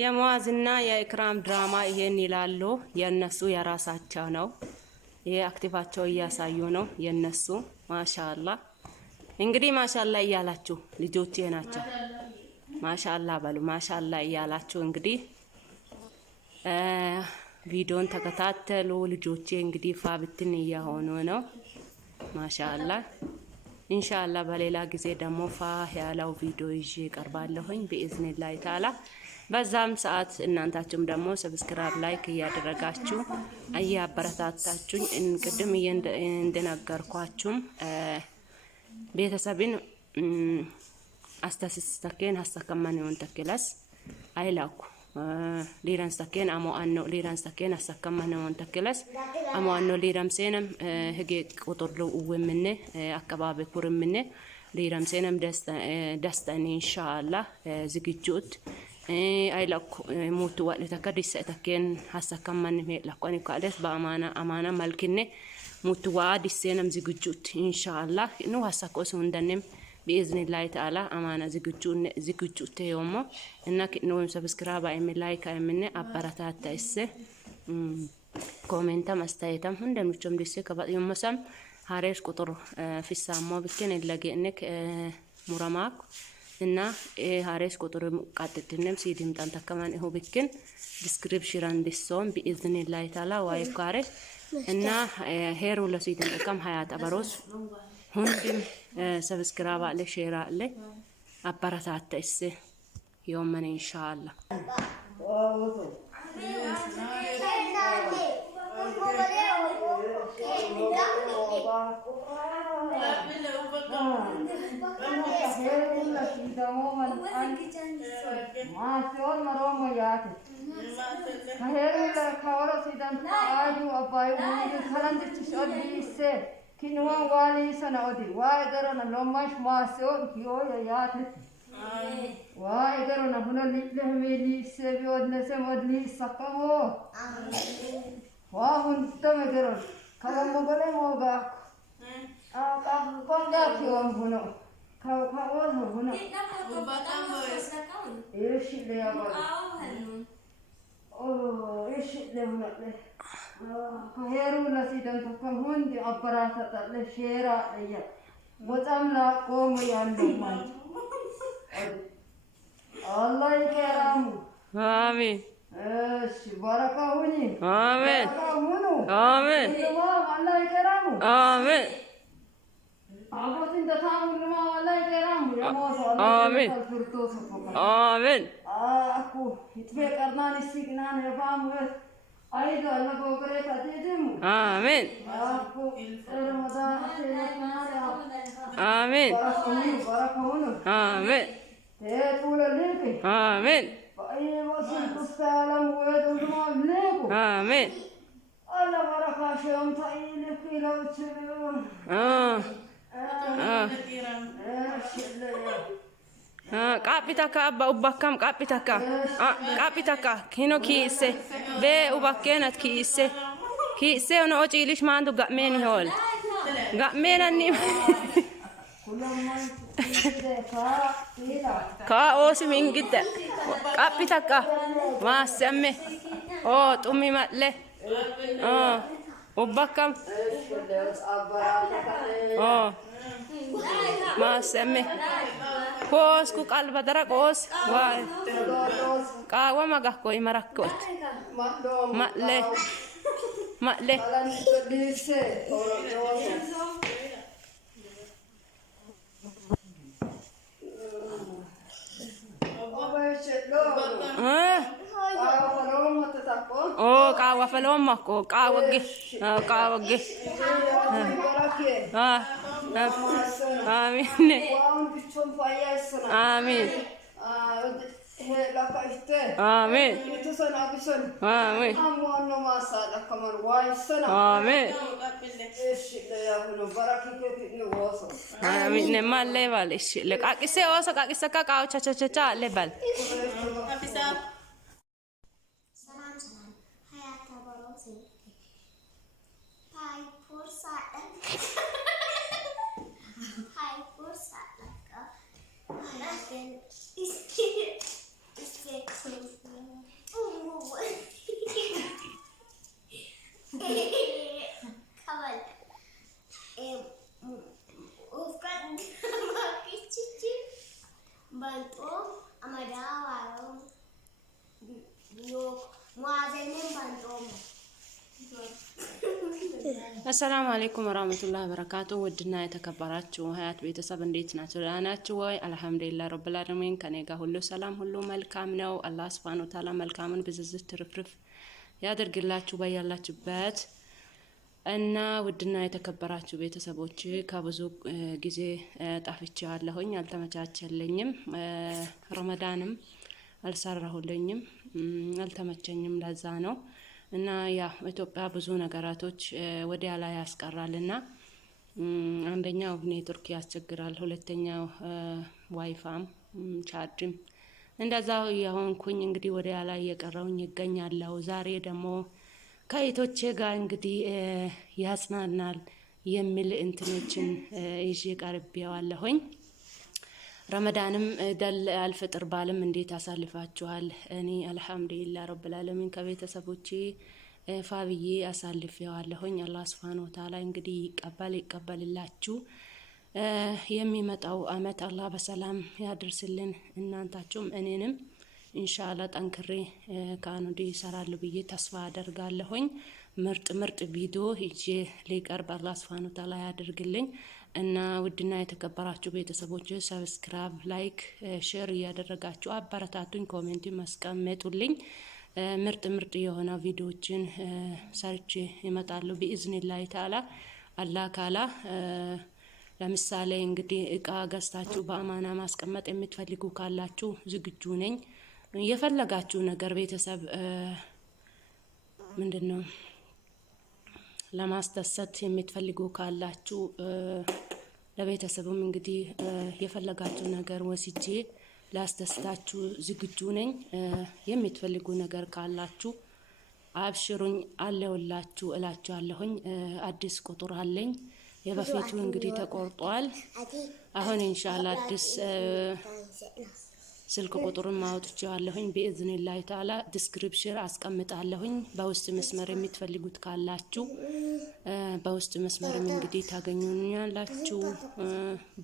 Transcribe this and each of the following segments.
የሙአዝና የኢክራም ድራማ ይሄን ይላሉ። የነሱ የራሳቸው ነው። ይሄ አክቲቫቸው እያሳዩ ነው የነሱ። ማሻአላ እንግዲህ ማሻአላ እያላችሁ ልጆቼ ናቸው። ማሻአላ በሉ። ማሻአላ እያላችሁ እንግዲህ ቪዲዮን ተከታተሉ። ልጆቼ እንግዲህ ፋብትን እያሆኑ ነው። ማሻአላ ኢንሻአላ በሌላ ጊዜ ደግሞ ፋ ያለው ቪዲዮ ይዤ ቀርባለሁኝ በኢዝኒላህ ተዓላ። በዛም ሰዓት እናንታችሁም ደግሞ ሰብስክራይብ ላይክ እያደረጋችሁ አያበረታታችሁኝ እንቅድም እንደነገርኳችሁም ቤተሰብን አስተስስተከን ሀሰከማን ይሁን ተከላስ አይላኩ ሊራንስተከን አሞአኖ ሊራንስተከን ሀሰከማን ይሁን ተከላስ አሞአኖ ሊራምሰንም ህጌ ቁጥርሉ ወምነ አካባቢ ኩርምነ ሊራምሰንም ደስታን ኢንሻአላህ ዝግጁት አይላኩ ሞቱ ወለተከዲስ ተከን ሀሰከማን ይላኩን ካለስ በአማና መልክነ ሞቱ ዋዲስንም ዝግጁት ኢንሻአላህ ነው ሀሰኮስ እንደንም በኢዝኒላህ ተዓላ አማና ዝግጁት ተየሞ እና ነው ሰብስክራይብ አይም ላይክ አይምነ አበረታታይስ ኮሜንታ ማስተያየታም እንደምቹም ዲስ ከበየም መሰም ሀሬስ ቁጥር ፍሳሞ ብከን ለገነክ ሙራማክ እና ሀሬስ ቁጥር ቃጥትንም ሲዲም ታንተከማን ይሁ ብከን ዲስክሪፕሽን አንዲሶም በኢዝኒላህ ተዓላ ዋይካሬ እና ሄሩ ለሲዲም ተከም ሀያት አበሮስ ሁንድም ሰብስክራይብ አለ ሼር አለ አበረታታይስ يومنا إن شاء الله. Kinuan wali sana odi, wah egaro na lomash maasor kiyo ya yaat. Wah egaro na buna litle meli se bi odne se modli sakamo. Wah hunta me egaro, kalam mogale moga. Konga kiyo buno, kawan buno. Eshi le abad. Oh eshi le buno le. Heru nasi dan tukang hundi aparasa tak le shera ya. Macam nak kau yang deman. Allah ikeramu. Amin. Barakah huni. Amin. Barakah hunu. Amin. Allah ikeramu. Amin. Aku cinta kamu rumah Allah ikeramu. Amin. Amin. Aku itu karena nisiknan ya kamu. Aida Allah ko kare tadi demu. Amin. Aku Ramadan selesai ya. Amin. Barakahunu. Amin. Pula lagi. Amin. Ini masih kusalam gue dulu lagi. Amin. Allah barakah syam taile kila ucapun. Kapitaka abba ubbakam kapitaka kapitaka kino kiise be ubakkenat kiise ono ociilish maandu ga'meeni hol ga'meenanni ka oosi mingidde kapitaka maasamme oo xummi malle ubbakam oo maasamme كوس كو قلب درا كوس واي قاوة ما قهكو إمركوت مقلي مقلي Oh, kawa falom mako, kawa ge, kawa ge. Amin. Amin. Amin. Amin. Amin. Amin. Nema level ishi. Lek akise oso akise kakao cha cha cha cha level. السلام عليكم ورحمة الله وبركاته. ودنا يتكبراتشو هيات بيتساب انديت ناتو لاناتشو واي الحمد لله رب العالمين. كان يقا هلو سلام هلو ملكام نو الله سبحانه وتعالى ملكامن بززت ترفرف يادر قلاتشو بيالاتشو بات እና ውድና የተከበራችሁ ቤተሰቦች ከብዙ ጊዜ ጣፍቻለሁኝ አልተመቻቸልኝም ረመዳንም አልሰራሁልኝም አልተመቸኝም ለዛ ነው እና ያ ኢትዮጵያ ብዙ ነገራቶች ወዲያ ላይ ያስቀራልና አንደኛው ኔትወርክ ያስቸግራል ሁለተኛው ዋይፋም ቻርጅም እንደዛው ያሆንኩኝ እንግዲህ ወዲያ ላይ የቀረውኝ ይገኛለሁ ዛሬ ደግሞ ከይቶቼ ጋር እንግዲህ ያጽናናል የሚል እንትኖችን ይዤ ቀርቤዋለሁኝ ረመዳንም ደል አልፈጥር ባለም እንዴት አሳልፋችኋል እኔ አልহামዱሊላህ ረብል ዓለሚን ከቤተሰቦቼ ፋብዬ አሳልፌዋለሁኝ አላህ Subhanahu Wa Ta'ala እንግዲህ ይቀበልላችሁ የሚመጣው አመት አላህ በሰላም ያድርስልን እናንታችሁም እኔንም ኢንሻአላህ ጠንክሬ ካኑዲ ይሰራሉ ብዬ ተስፋ አደርጋለሁኝ ምርጥ ቪዲዮ ይዤ ሊቀርብ አላህ Subhanahu Wa Ta'ala ያድርግልኝ እና ውድና የተከበራችሁ ቤተሰቦች ሰብስክራይብ ላይክ ሼር ያደረጋችሁ አበረታቱኝ ኮሜንት ማስቀመጡልኝ ምርጥ የሆነ ቪዲዮዎችን ሰርቼ ይመጣሉ በኢዝኒላህ ተዓላ አላህ ካላ ለምሳሌ እንግዲህ እቃ ገዝታችሁ በአማና ማስቀመጥ የምትፈልጉ ካላችሁ ዝግጁ ነኝ የፈለጋችሁ ነገር ቤተሰብ ምንድነው ለማስተሰት የምትፈልጉ ካላችሁ ለቤተሰብም እንግዲህ የፈለጋችሁ ነገር ወስጄ ላስተስታችሁ ዝግጁ ነኝ የምትፈልጉ ነገር ካላችሁ አብሽሩኝ አለውላችሁ እላችኋለሁኝ አዲስ ቁጥር አለኝ የበፊቱ እንግዲህ ተቆርጧል አሁን ኢንሻአላህ አዲስ ስልክ ቁጥሩን ማውጥቻለሁኝ በኢዝኒላህ ተዓላ ዲስክሪፕሽን አስቀምጣለሁኝ በውስጥ መስመር የምትፈልጉት ካላችሁ በውስጥ መስመርም እንግዲህ ታገኙኛላችሁ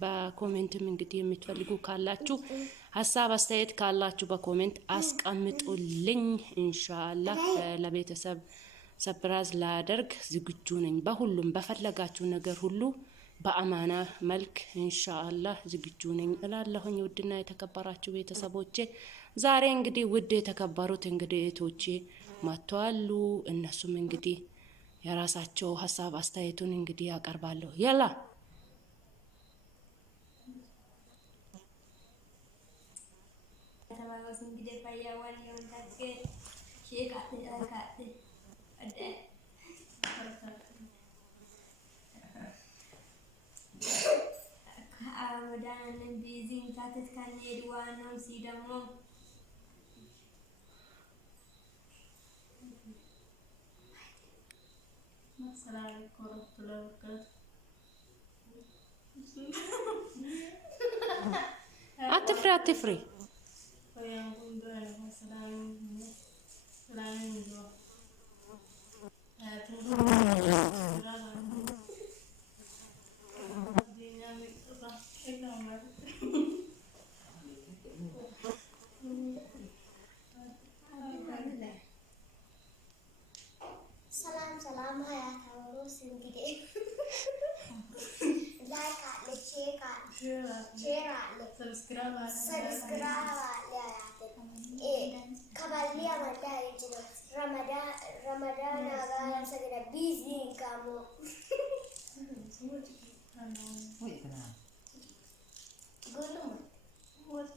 በኮሜንትም እንግዲህ የምትፈልጉ ካላችሁ ሐሳብ አስተያየት ካላችሁ በኮሜንት አስቀምጡልኝ ኢንሻአላህ ለቤተሰብ ሰፕራይዝ ላደርግ ዝግጁ ነኝ በሁሉም በፈለጋችሁ ነገር ሁሉ በአማና መልክ ኢንሻአላህ ዝግጁ ነኝ እላለሁኝ ውድና የተከበራችሁ ቤተሰቦቼ ዛሬ እንግዲህ ውድ የተከበሩት እንግዲህ እህቶቼ ማጥተዋሉ እነሱም እንግዲህ የራሳቸው ሐሳብ አስተያየቱን እንግዲህ ያቀርባሉ ያላ ተባባስ እንግዲህ ባያዋል የወንዳጭ ሼካት ያካት አደ Ramadan bizin tatet kan edwano si damo Assalamualaikum warahmatullahi wabarakatuh Atifri kaballia manda injino Ramadan aga sagala busy kamu Wait kana. gulum What?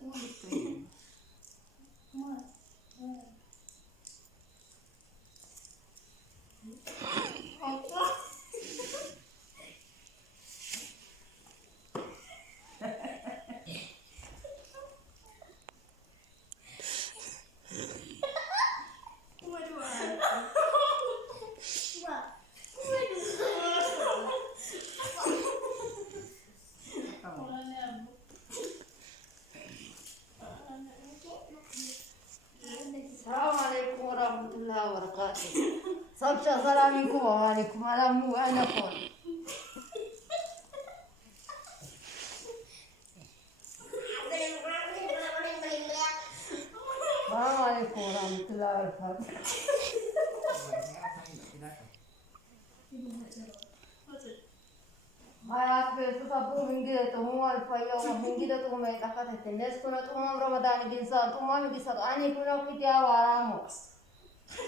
Assalamualaikum warahmatullahi wabarakatuh. Sabca salaminkum wa alaikum alamu ana kon. Assalamualaikum warahmatullahi wabarakatuh. Hayat bestu sabu mingi to humal payo mingi to me takat tendes kuna to hum Ramadan ginsa to ma mingi sa ani kuna kitya waramo.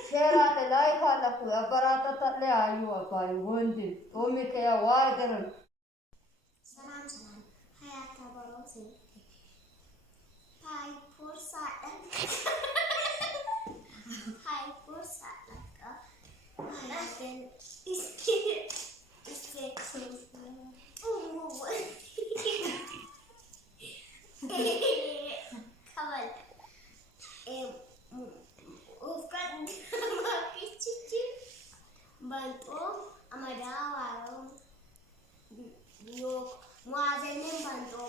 Shera te like ala ku abarata tatle ayu apai wondi to me kaya wargaran. salam hayat kabarok se Hai pursa ka dan Kawan, ufkan makici bantu amada warung yuk muazenin bantu.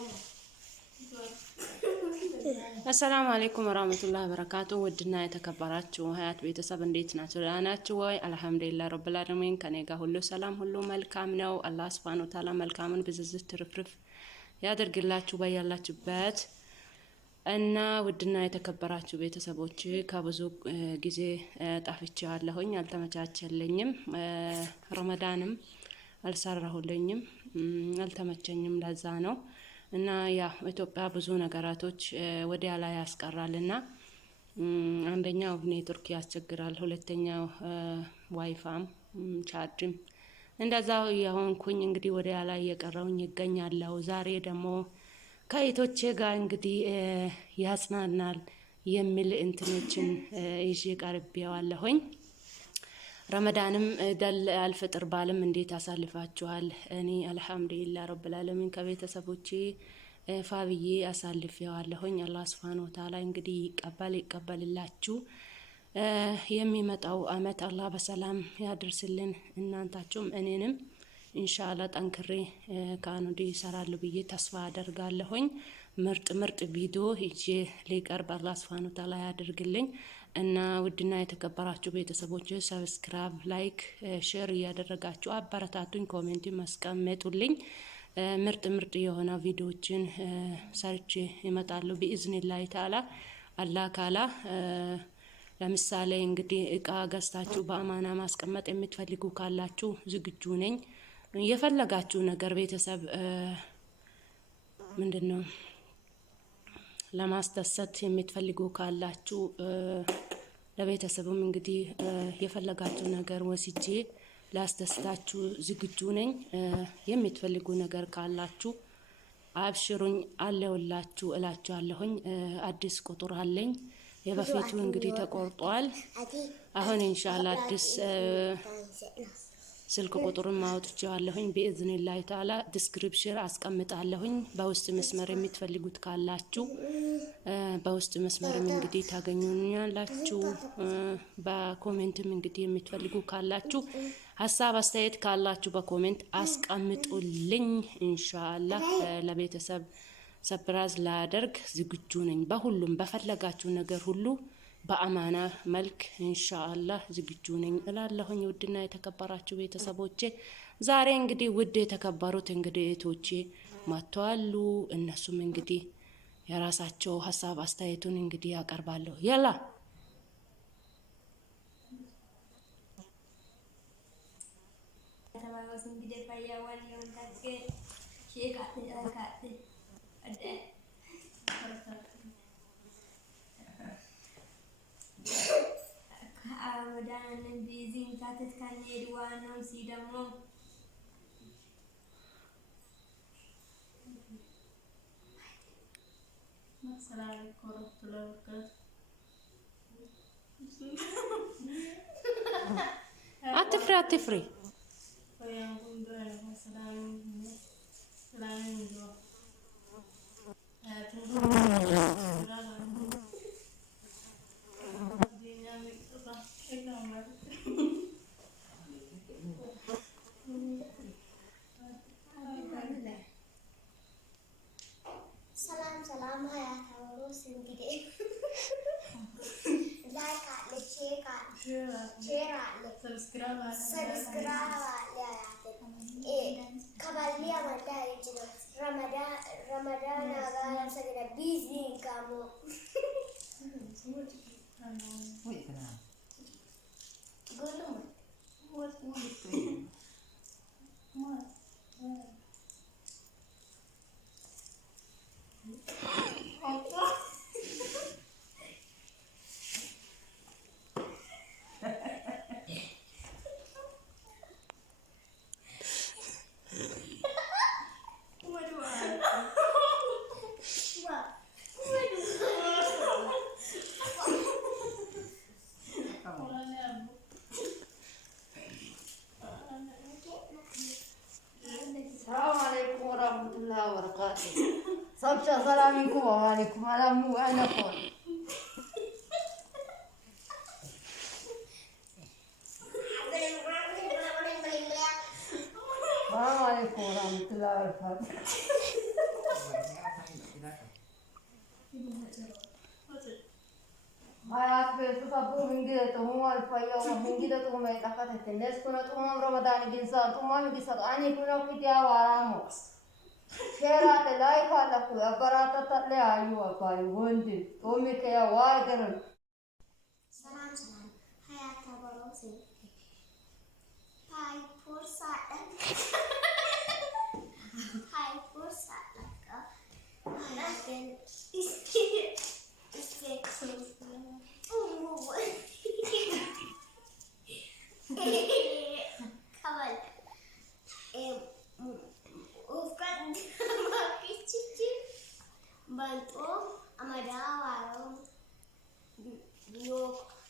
አሰላሙ አለይኩም ወራህመቱላሂ ወበረካቱ። ውድና የተከበራችሁ ሀያት ቤተሰብ እንዴት ናችሁ? ደህና ናችሁ ወይ? አልሐምዱሊላህ ረብል ዓለሚን ከኔ ጋር ሁሉ ሰላም ሁሉ መልካም ነው። አላህ ሱብሃነሁ ወተዓላ መልካሙን ብዝዝት ትርፍርፍ ያደርግላችሁ በያላችሁበት። እና ውድና የተከበራችሁ ቤተሰቦች ከብዙ ጊዜ ጠፍቻለሁኝ፣ አልተመቻቸልኝም። ረመዳንም አልሰራሁልኝም፣ አልተመቸኝም። ለዛ ነው እና ያ ኢትዮጵያ ብዙ ነገራቶች ወዲያ ላይ ያስቀራልና አንደኛው ኔትወርክ ያስቸግራል፣ ሁለተኛው ዋይፋም ቻርጅም እንደዛው የሆንኩኝ እንግዲህ ወዲያ ላይ የቀረውኝ ይገኛለሁ። ዛሬ ደግሞ ከእህቶቼ ጋር እንግዲህ ያጽናናል የሚል እንትኖችን ይዤ ቀርቤዋለሁኝ። ረመዳንም ደል አልፍጥር ባልም እንዴት አሳልፋችኋል? እኔ አልሐምዱሊላህ ረብል ዓለሚን ከቤተሰቦቼ ፋብዬ አሳልፌዋለሁኝ። አላህ ሱብሃነሁ ወተዓላ እንግዲህ ይቀበልላችሁ። የሚመጣው አመት አላህ በሰላም ያድርስልን። እናንታችሁም እኔንም ኢንሻአላህ ጠንክሬ ካኑዲ ይሰራሉ ብዬ ተስፋ አደርጋለሁኝ። ምርጥ ቪዲዮ ይዤ ሊቀርብ አላህ ሱብሃነሁ ወተዓላ ያድርግልኝ። እና ውድና የተከበራችሁ ቤተሰቦች ሰብስክራይብ፣ ላይክ፣ ሼር እያደረጋችሁ አበረታቱኝ። ኮሜንት ማስቀመጡልኝ። ምርጥ የሆነ ቪዲዮዎችን ሰርቼ ይመጣሉ ቢኢዝኒላህ ተዓላ አላህ ካላ። ለምሳሌ እንግዲህ እቃ ገዝታችሁ በአማና ማስቀመጥ የምትፈልጉ ካላችሁ ዝግጁ ነኝ። የፈለጋችሁ ነገር ቤተሰብ ምንድነው ለማስደሰት የምትፈልጉ ካላችሁ ለቤተሰብም እንግዲህ የፈለጋችሁ ነገር ወስጄ ላስደስታችሁ ዝግጁ ነኝ። የምትፈልጉ ነገር ካላችሁ አብሽሩኝ አለውላችሁ እላችኋለሁኝ። አዲስ ቁጥር አለኝ። የበፊቱ እንግዲህ ተቆርጧል። አሁን ኢንሻአላህ አዲስ ስልክ ቁጥሩን ማውጥቻለሁኝ። በኢዝኒላህ ተዓላ ዲስክሪፕሽን አስቀምጣለሁኝ። በውስጥ መስመር የምትፈልጉት ካላችሁ በውስጥ መስመርም እንግዲህ ታገኙኛላችሁ። በኮሜንትም እንግዲህ የምትፈልጉ ካላችሁ ሀሳብ አስተያየት ካላችሁ በኮሜንት አስቀምጡልኝ። ኢንሻአላህ ለቤተሰብ ሰፕራይዝ ላደርግ ዝግጁ ነኝ። በሁሉም በፈለጋችሁ ነገር ሁሉ በአማና መልክ ኢንሻአላህ ዝግጁ ነኝ እላለሁኝ። ውድና የተከበራችሁ ቤተሰቦቼ ዛሬ እንግዲህ ውድ የተከበሩት እንግዲህ እህቶቼ መጥተዋል። እነሱም እንግዲህ የራሳቸው ሀሳብ አስተያየቱን እንግዲህ ያቀርባሉ። ያላ ያትት ከኔ ዲዋናም ሲደሞ ሰላም ኮረፍለከት አትፍሪ ሰላም ሀያት አበሮስ እንግዲህ ላይክ አለ ሼር አለ ሰብስክራይብ አለ ከባሊያ ወዳ ይችላል ረመዳን አጋራ ሰገደ ቢዚ ካሞ सबसे सलामिकुम वालेकुम alamu ana kon Assalamualaikum warahmatullahi wabarakatuh. Hayat besu sabu hingi to hum al payo hingi to me takat tendes kuna to hum Ramadan ginsa to mami gisa ani kuna kitiya waramo Shera te like ala ku abarata tatle ayu apai wondi omi ke ya wagaran ሰላም ሀያት አበሮስ pai forsa laka dan kawan ufkan makici bantu amada warung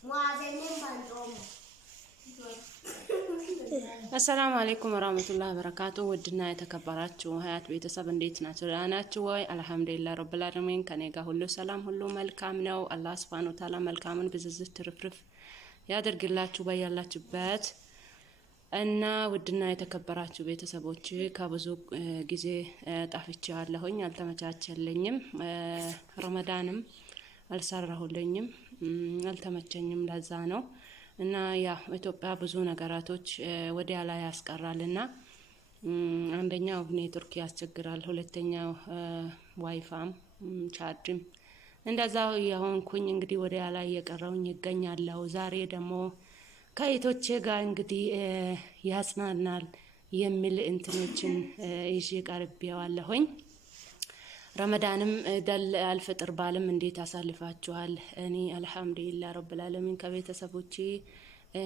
muazenin bantu አሰላሙ አለይኩም ወራህመቱላሂ ወበረካቱ። ውድና የተከበራችሁ ሀያት ቤተሰብ እንዴት ናችሁ? ደህና ናችሁ ወይ? አልሐምዱሊላህ ረብል ዓለሚን ከኔ ጋር ሁሉ ሰላም ሁሉ መልካም ነው። አላህ ሱብሃነሁ ወተዓላ መልካምን ብዝዝት ትርፍርፍ ያደርግላችሁ በያላችሁበት። እና ውድና የተከበራችሁ ቤተሰቦች ከብዙ ጊዜ ጠፍቻለሁኝ፣ አልተመቻቸልኝም፣ ረመዳንም አልሰራሁልኝም፣ አልተመቸኝም። ለዛ ነው እና ያ ኢትዮጵያ ብዙ ነገራቶች ወዲያ ላይ ያስቀራልና አንደኛው ኔትወርክ ያስቸግራል፣ ሁለተኛው ዋይፋም ቻርጅም እንደዛው የሆንኩኝ እንግዲህ ወዲያ ላይ የቀረውኝ ይገኛለሁ። ዛሬ ደግሞ ከእህቶቼ ጋር እንግዲህ ያጽናናል የሚል እንትኖችን ይዤ ቀርቤዋለሁኝ። ረመዳንም ደል አልፈጥር ባለም እንዴት አሳልፋችኋል? እኔ አልሐምዱሊላህ ረብል ዓለሚን ከቤተሰቦቼ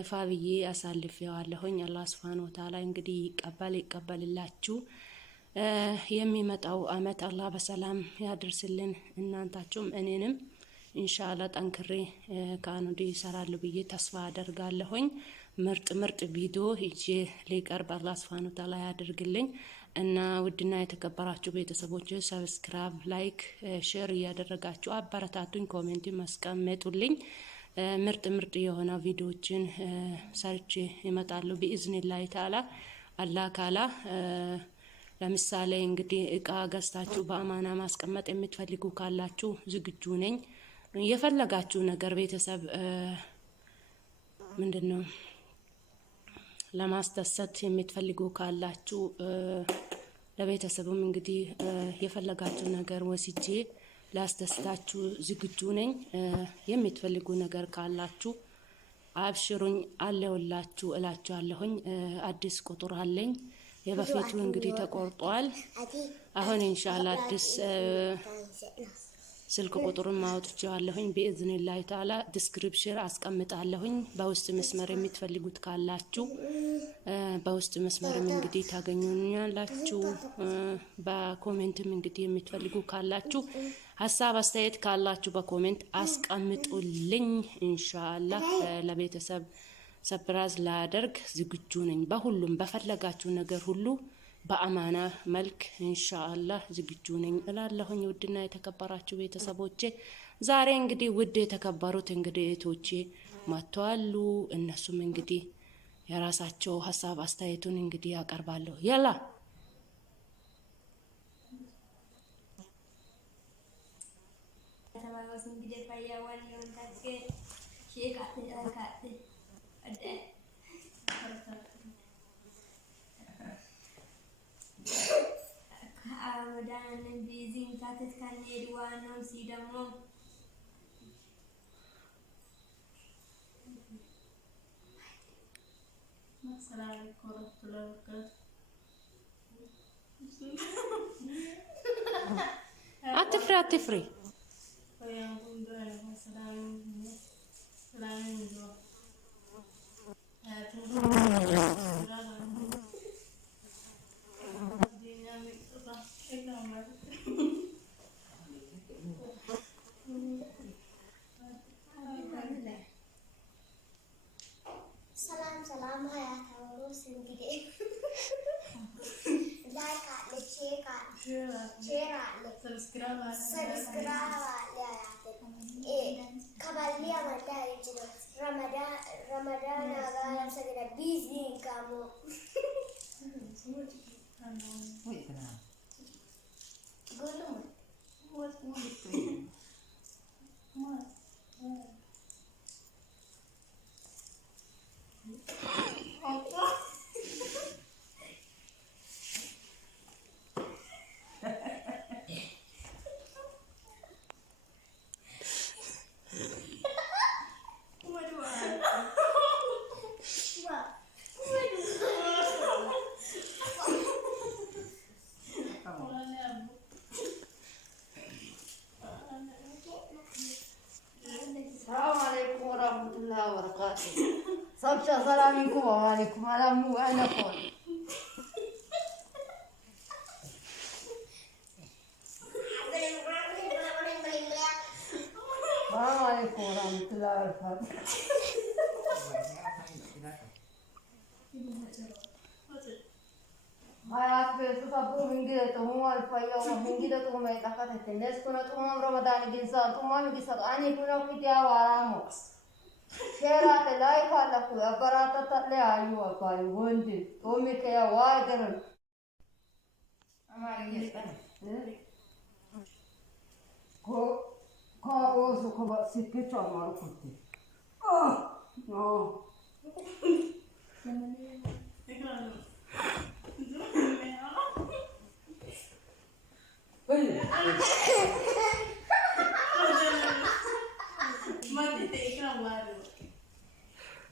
ፋብዬ አሳልፌዋለሁኝ። አላህ ሱብሃነሁ ወተዓላ እንግዲህ ይቀበልላችሁ። የሚመጣው አመት አላህ በሰላም ያድርስልን። እናንታችሁም እኔንም ኢንሻአላህ ጠንክሬ ካኑዲ ይሰራሉ ብዬ ተስፋ አደርጋለሁኝ። ምርጥ ቪዲዮ ይዤ ሊቀርብ አላህ ሱብሃነሁ ወተዓላ ያድርግልኝ። እና ውድና የተከበራችሁ ቤተሰቦች ሰብስክራይብ፣ ላይክ፣ ሼር እያደረጋችሁ አበረታቱኝ። ኮሜንት ማስቀመጡልኝ። ምርጥ የሆነ ቪዲዮዎችን ሰርቼ ይመጣሉ ቢኢዝኒላህ ተዓላ አላህ ካላ። ለምሳሌ እንግዲህ እቃ ገዝታችሁ በአማና ማስቀመጥ የምትፈልጉ ካላችሁ ዝግጁ ነኝ። የፈለጋችሁ ነገር ቤተሰብ ምንድነው ለማስደሰት የምትፈልጉ ካላችሁ ለቤተሰብም እንግዲህ የፈለጋችሁ ነገር ወስጄ ላስደስታችሁ ዝግጁ ነኝ። የምትፈልጉ ነገር ካላችሁ አብሽሩኝ አለውላችሁ እላችኋለሁኝ። አዲስ ቁጥር አለኝ። የበፊቱ እንግዲህ ተቆርጧል። አሁን ኢንሻአላህ አዲስ ስልክ ቁጥሩን ማውጥቻለሁኝ በኢዝኒላህ ተዓላ ዲስክሪፕሽን አስቀምጣለሁኝ። በውስጥ መስመር የምትፈልጉት ካላችሁ በውስጥ መስመርም እንግዲህ ታገኙኛላችሁ። በኮሜንትም እንግዲህ የምትፈልጉ ካላችሁ ሀሳብ አስተያየት ካላችሁ በኮሜንት አስቀምጡልኝ። ኢንሻአላህ ለቤተሰብ ሰፕራይዝ ላደርግ ዝግጁ ነኝ። በሁሉም በፈለጋችሁ ነገር ሁሉ በአማና መልክ ኢንሻአላህ ዝግጁ ነኝ እላለሁኝ። ውድና የተከበራችሁ ቤተሰቦቼ ዛሬ እንግዲህ ውድ የተከበሩት እንግዲህ እህቶቼ መጥተዋል። እነሱም እንግዲህ የራሳቸው ሀሳብ አስተያየቱን እንግዲህ ያቀርባሉ። ያላ ተማሪዎች እንግዲህ ፈያዋል የወንታከ ሼክ አጥንቃት አደ ረመዳን ቢዚን ካተት ካኔድ ዋናው ሲ ደግሞ ሰላም አለይኩም ወራህመቱላሂ ወበረካቱ። አትፍሪ ሰላም ሀያታውሮስ እንግዲህ ላይክ አለ ሼር አለ ሰብስክራይብ አለ ከባሊያ ማዳ ይችላል ረመዳን አጋራ ሰገደ ቢዚ ካሞ صبشة سلامكم وعليكم السلام وعليكم السلام عليكم ورحمة الله وبركاته. حياة بيت صبور من كده تمام الفيا ومن كده تمام يتأخذ الناس كنا تمام رمضان الإنسان تمام بيسق أني كنا في ديا وارامو شيرات لايف على كل أبرات تطلع أيوة قال وندي أمي كيا وايدرن أما يجي كاوس وكبا سكتة ما ركضتي ما تتكلم ماله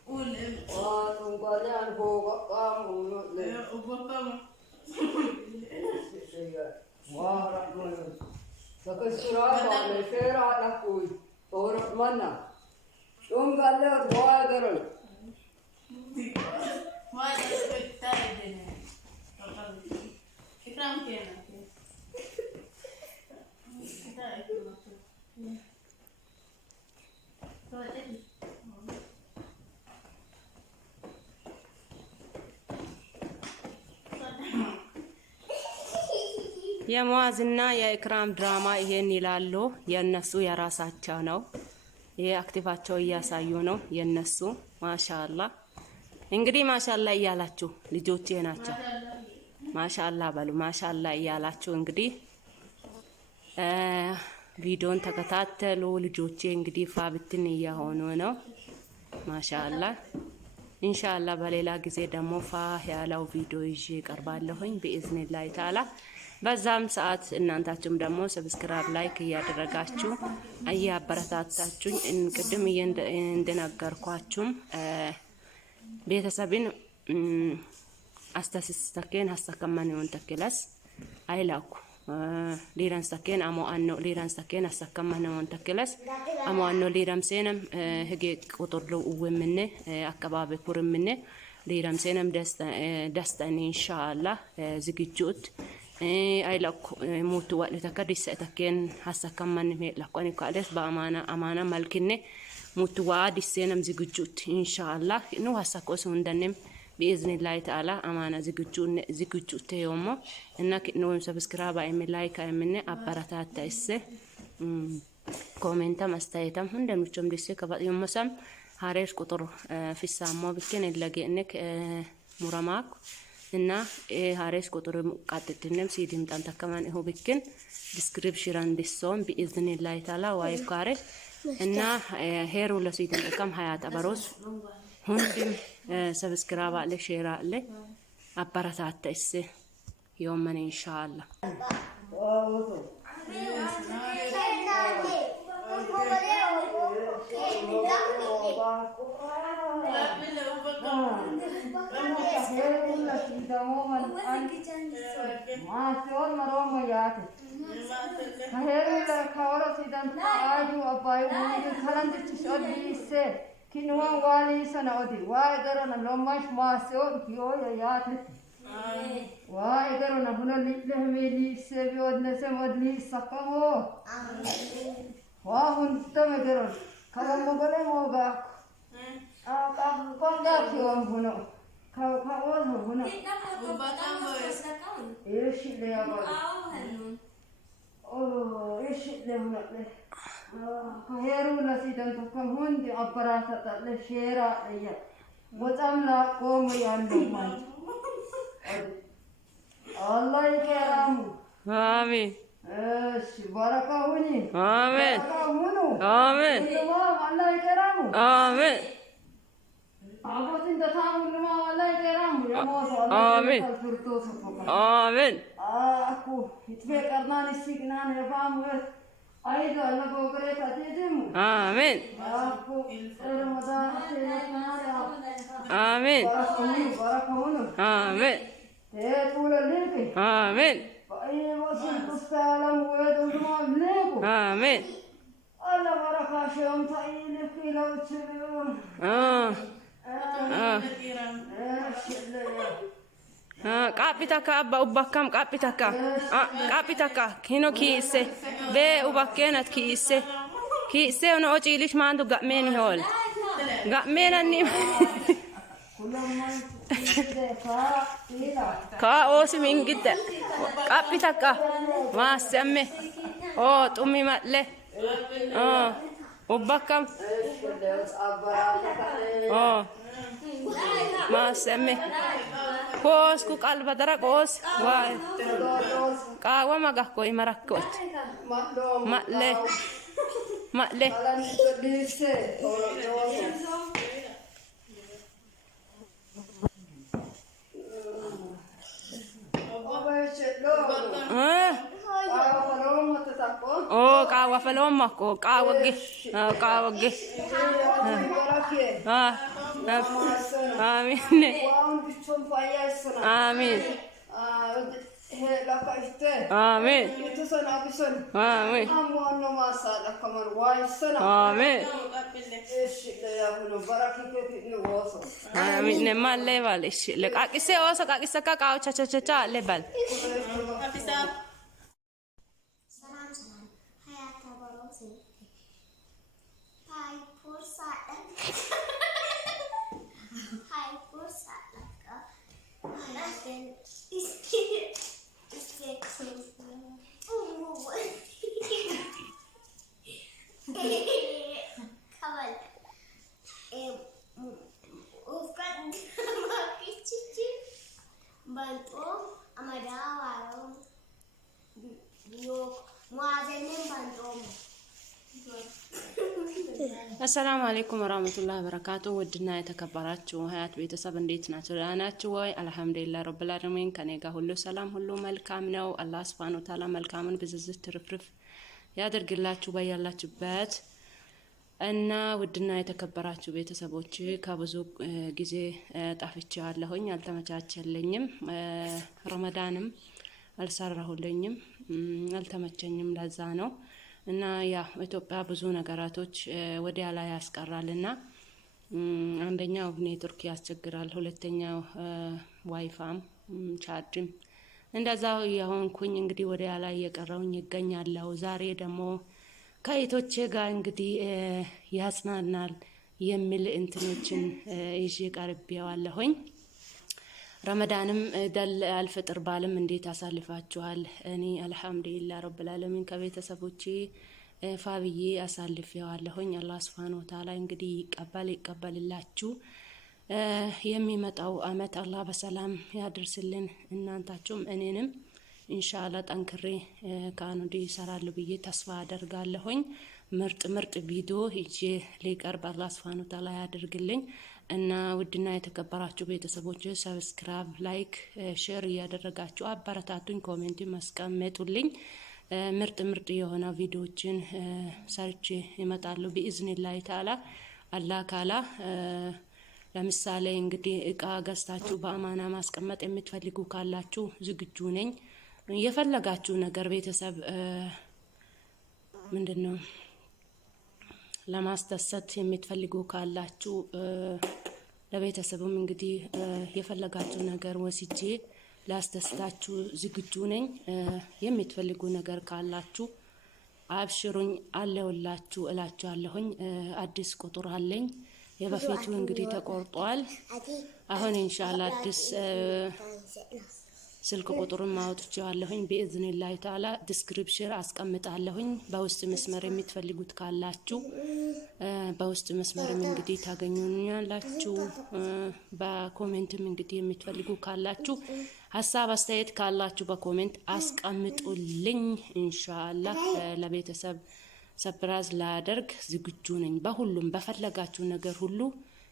قول تنقل عن فوق قام وبقام وارحمن تكسرات على شير على كوي ورحمنا يوم قال له واقرن ما تتكلم إكرام كينا የሙአዝና የኢክራም ድራማ ይሄን ይላሉ። የነሱ የራሳቸው ነው። ይሄ አክቲቫቸው እያሳዩ ነው የነሱ። ማሻአላ እንግዲህ ማሻአላ እያላችሁ ልጆቼ ናቸው። ማሻአላ በሉ ማሻአላ እያላችሁ እንግዲህ ቪዲዮን ተከታተሉ። ልጆቼ እንግዲህ ፋብትን እየሆኑ ነው። ማሻአላ ኢንሻአላ በሌላ ጊዜ ደግሞ ፋ ያለው ቪዲዮ ይዤ ቀርባለሁኝ በኢዝኒላህ ተዓላ። በዛም ሰዓት እናንታችሁም ደግሞ ሰብስክራይብ ላይክ እያደረጋችሁ እያበረታታችሁኝ ቅድም እንደነገርኳችሁም ቤተሰብን አስተስስተከን ሀሰከማን ይሆን ተከላስ አይላኩ liran saken amo anno liran saken asakama namon takelas amo anno liram senam hege qotorlo uwemne akababe kuremne liram senam dasta inshallah zigijut ay lak mutu wal takadis taken hasakama ne lakoni kales ba amana malkinne mutu wadi senam zigijut inshallah no hasakos hundanem بإذن الله تعالى أمانة زكجوت يومه إنك نوم سبسكرايب أعمل لايك أعمل أبرتات تأسه كومنتا مستعيتم هندم نجوم ديسك بعد يوم مسام هاريش قطر في السامة بكين اللي إنك مرامك إننا هاريش قطر قاتتنم سيدم تانت كمان هو بكين ديسكريبشن ديسون بإذن الله تعالى ويكاره إننا هيرو لسيدم كم حياة أبروس هندم سبسكرايب عليه شير عليه أبرتات تأسه يوم إن شاء الله كنوان والي سنودي وايدرنا لوماش ماسون كيو ياتي وايدرنا هنا لهمي سبيود نسمودلي سكمو واهن تمدرن كلام مغلي موغا كوندا كيوم هنا كاول هنا ايش اللي يا ايش اللي هنا هيرو نسيتن تكون هندي أبراسة للشيرة ليا وتملا قوم يندم الله يكرمه آمين بركة هوني آمين بركة هونو آمين الله يكرمه آمين أبو سند ثامن ما الله يكرمه يا موسى آمين آمين أكو يتبع كرنان السجنان يفهم أيضا نقول تجدم آمين آمين آمين آمين آمين الله بركة شوم طيب كيلو تشيلون قابتك أبا أبكم قابتك هنا كيسة بي أبكينت كيسة أنا أجي ليش ما عنده قمين هول قمين أني كأوس من جدا قابتك ما سمي أو تومي ماله أبكم ما سمي كوس كوك البدرة كوس واي كاوا ما جاه كوي مركوت ماله كاوا فلوم ماكو كاوا جي آمين آمين آمين آمين آمين نما ليبال إيش لك أكيسة أوسا أكيسة كاو تشا تشا تشا ليبال سلام حياة بروسي هاي فرصة هاي فرصة لكن كمال وفقد ما كيتشي بنتو أمدا وارو بيو معزنين بنتو السلام عليكم ورحمة الله وبركاته ودنا يتكبراتشو هيات بيتساب انديت ناتوراناتشو واي الحمد لله رب العالمين كان يقا هلو سلام هلو ملكام نو الله سبحانه وتعالى ملكامن بززت ترفرف يادر قلاتشو بيالاتشو بات أنا ودنا يتكبراتشو بيتسابوتشي كابزو جزي طافتشو هالهون يالتمتاتش اللينيم رمضانم አልሰራሁልኝም፣ አልተመቸኝም። ለዛ ነው እና ያ ኢትዮጵያ ብዙ ነገራቶች ወዲያ ላይ ያስቀራልና አንደኛው ኔትወርክ ያስቸግራል፣ ሁለተኛው ዋይፋም ቻርጅም እንደዛው የሆንኩኝ እንግዲህ ወዲያ ላይ የቀረውኝ ይገኛለሁ። ዛሬ ደግሞ ከእህቶቼ ጋር እንግዲህ ያጽናናል የሚል እንትኖችን ይዤ ቀርቤዋለሁኝ። ረመዳንም ደል አልፈጥር ባልም እንዴት አሳልፋችኋል? እኔ አልሐምዱሊላህ ረብል ዓለሚን ከቤተሰቦቼ ፋብዬ አሳልፌዋለሁኝ። አላህ ሱብሃነሁ ወተዓላ እንግዲህ ይቀበልላችሁ። የሚመጣው አመት አላህ በሰላም ያድርስልን። እናንታችሁም እኔንም ኢንሻአላህ ጠንክሬ ካኑዲ እሰራለሁ ብዬ ተስፋ አደርጋለሁኝ። ምርጥ ቪዲዮ ይዤ ሊቀርብ አላህ ሱብሃነሁ ወተዓላ ያድርግልኝ እና ውድና የተከበራችሁ ቤተሰቦች ሰብስክራይብ፣ ላይክ፣ ሼር እያደረጋችሁ አበረታቱኝ። ኮሜንት ማስቀመጡልኝ። ምርጥ የሆነ ቪዲዮዎችን ሰርቼ ይመጣሉ ቢኢዝኒላህ ተዓላ አላህ ካላ። ለምሳሌ እንግዲህ እቃ ገዝታችሁ በአማና ማስቀመጥ የምትፈልጉ ካላችሁ ዝግጁ ነኝ። የፈለጋችሁ ነገር ቤተሰብ ምንድነው ለማስደሰት የምትፈልጉ ካላችሁ ለቤተሰብም እንግዲህ የፈለጋችሁ ነገር ወስጄ ላስደስታችሁ ዝግጁ ነኝ። የምትፈልጉ ነገር ካላችሁ አብሽሩኝ አለውላችሁ እላችኋለሁኝ። አዲስ ቁጥር አለኝ። የበፊቱ እንግዲህ ተቆርጧል። አሁን ኢንሻአላህ አዲስ ስልክ ቁጥሩን ማውጥቻለሁኝ። በኢዝኒላህ ተዓላ ዲስክሪፕሽን አስቀምጣለሁኝ። በውስጥ መስመር የምትፈልጉት ካላችሁ በውስጥ መስመርም እንግዲህ ታገኙኛላችሁ። በኮሜንትም እንግዲህ የምትፈልጉ ካላችሁ ሀሳብ አስተያየት ካላችሁ በኮሜንት አስቀምጡልኝ። ኢንሻአላህ ለቤተሰብ ሰፕራይዝ ላደርግ ዝግጁ ነኝ። በሁሉም በፈለጋችሁ ነገር ሁሉ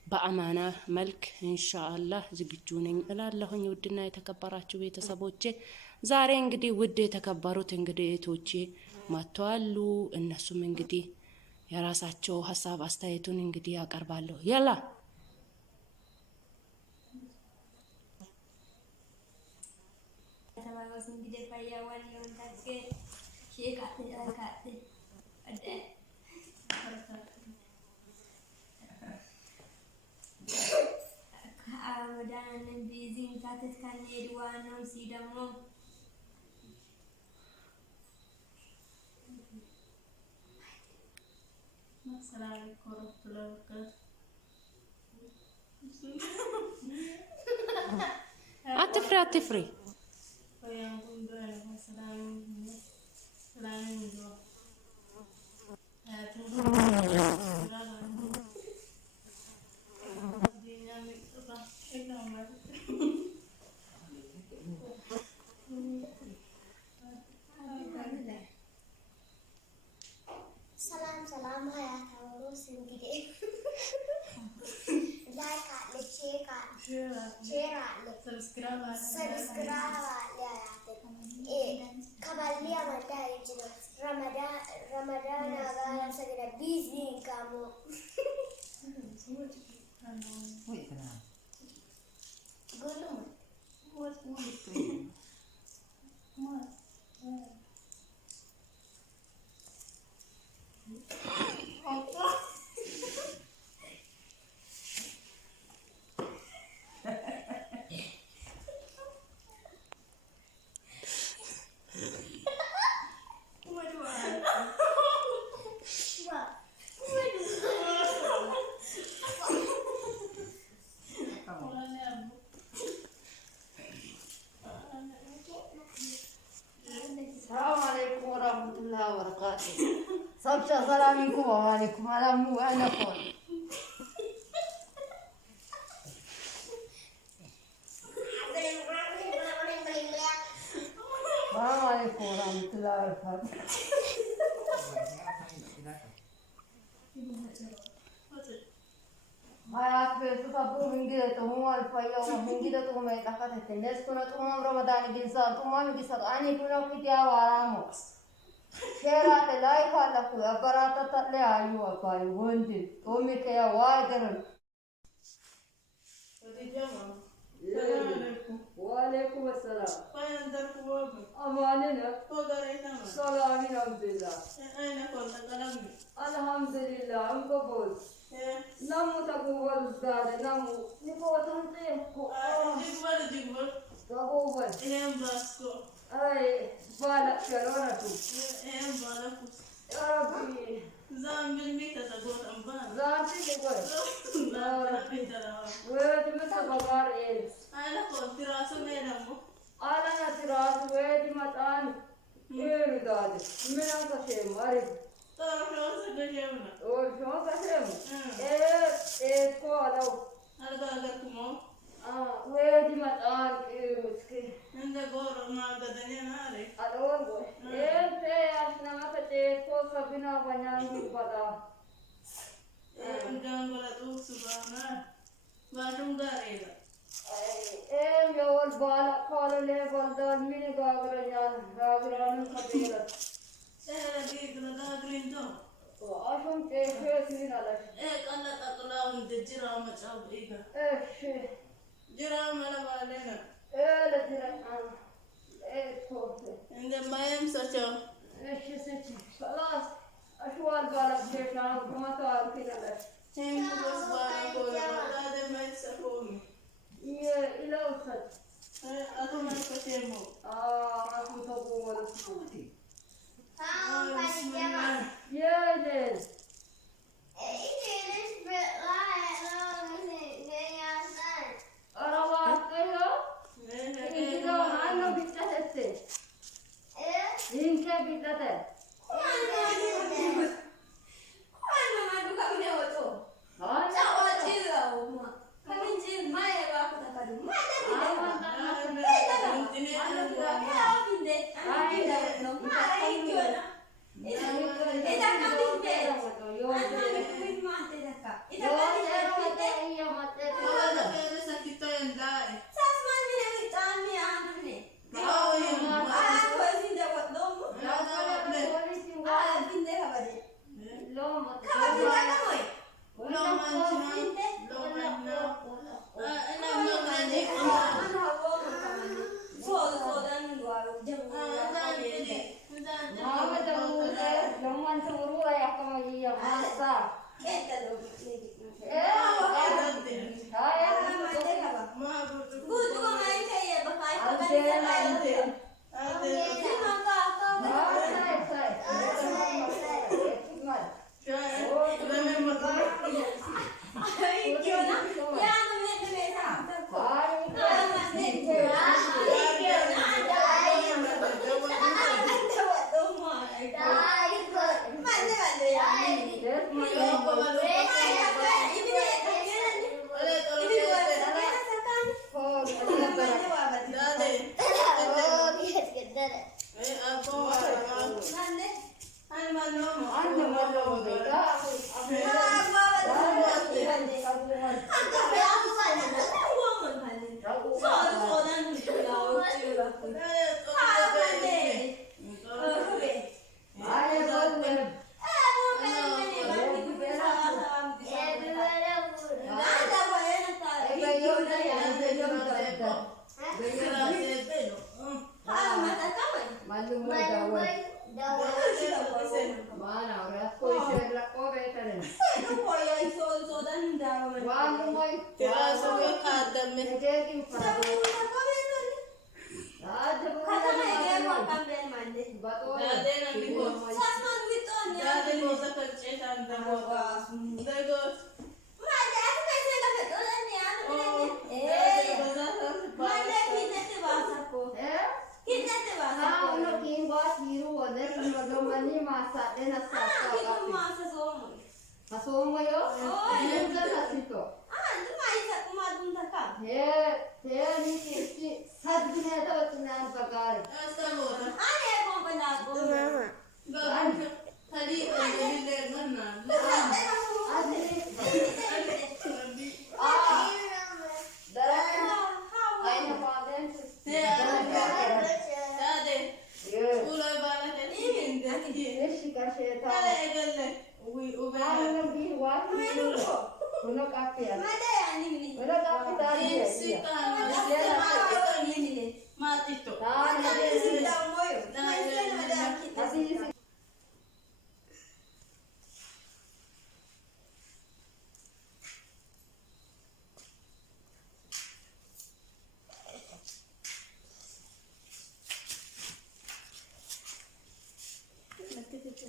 በአማና መልክ ኢንሻአላህ ዝግጁ ነኝ እላለሁኝ። ውድና የተከበራችሁ ቤተሰቦቼ ዛሬ እንግዲህ ውድ የተከበሩት እንግዲህ እህቶቼ መጥተዋል። እነሱም እንግዲህ የራሳቸው ሀሳብ አስተያየቱን እንግዲህ ያቀርባሉ። ያላ Ramadan busy tatet kan edwana si damo Assalamualaikum warahmatullahi wabarakatuh. አትፍሪ Salam hayat Allah sendiri. Like share Subscribe kabarliya mata yijino Ramadan agaya sagera busy kamu. सबसे सलामिकुम वालेकुम अलैकुम अलैकुम वालेकुम रहमतुल्लाहि व hayat ve sabbu mingi to huwal fayo mingi to me takate tenes kuna to Ramadan ginsa to mingi sa ani kuna kitia waramo shera te life ala ku abarata tatle ayu apai wondi to me ke ya waider السلام عليكم. وعليكم السلام. وين دركم؟ أماننا. وقريتنا. سلام الحمد لله. أين كنت قلمي؟ الحمد لله أم قبول. نمو تقول الزاد نمو نقول تنطيقكو. جبل. تقول. إيم باسكو. أي بالك شلونك؟ إيم بالك. يا ربي. زام بالميتة تقول أمبان. زام تقول. لا ربي ترى. ويد مثل بقار إيه. أنا كنت راسه مينامو. أنا نتراس ويد متان. إيه داد. من أنت شيء ماري. تعرف راسه كشيمنا. وشو كشيم؟ إيه كوالو. هذا قدركم. ويد متان إيه مسكين. عند غور ما قدني ناري. Adobo. Este asna mata teko sabina banyangi pada. Jangan tu subhana. Barum darega. Yol bala kalale baldan mini gagranyan gagran khabira. Saya di kelada green tu. Ashum teke sinalash. Allah takla unde jira macam ega. She. Jira mana balena. La jira. Tote. Inde mayam sacha. She said, "خلاص أشوال بالك شيء ما تعرف كذا." Hem bus bala ko na de mai sakoni. إلى وصل. Ako man ko temo. أكو تبغى ولا تبغى. Bismillah. يا ليل. أروح كيلو. إنتوا عنو بيتاتي. إنك بيتاتي. Kuno kafe ya. Mada yani ni. Kuno kafe tadi ya. Mati to. Tadi Mada ya. isi daw moyo. Maisha mada kita. Masih isi. Nanti kita